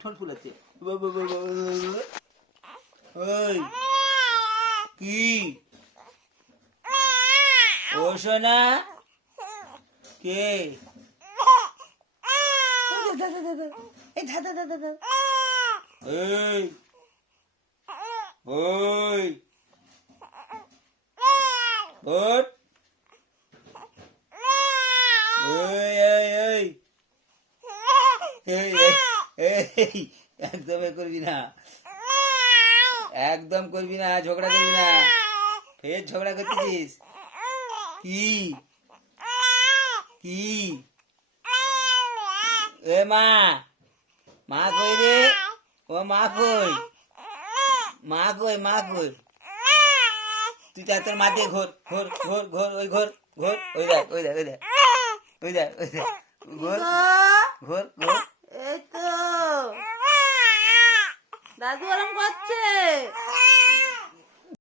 ঠোঁট ফুলাচ্ছে। ওই কি ও সোনা কে? এই ওই ওট ওই এই এই এই এই একদম করবি না, একদম করবি না, ঝগড়া করবি না, ফের ঝগড়া করতেছিস কি? কি এ মা, মা কই রে? ও মা কই? মা কই? মা কই? তুই যা তোর মা দিয়ে ঘোর ঘোর ঘোর ঘোর, ওই ঘোর ঘোর, ওই দেখ ওই দেখ ওই দেখ ওই দেখ ওই দেখ ঘোর ঘোর ঘোর। এই তো দাদু আরাম করছে।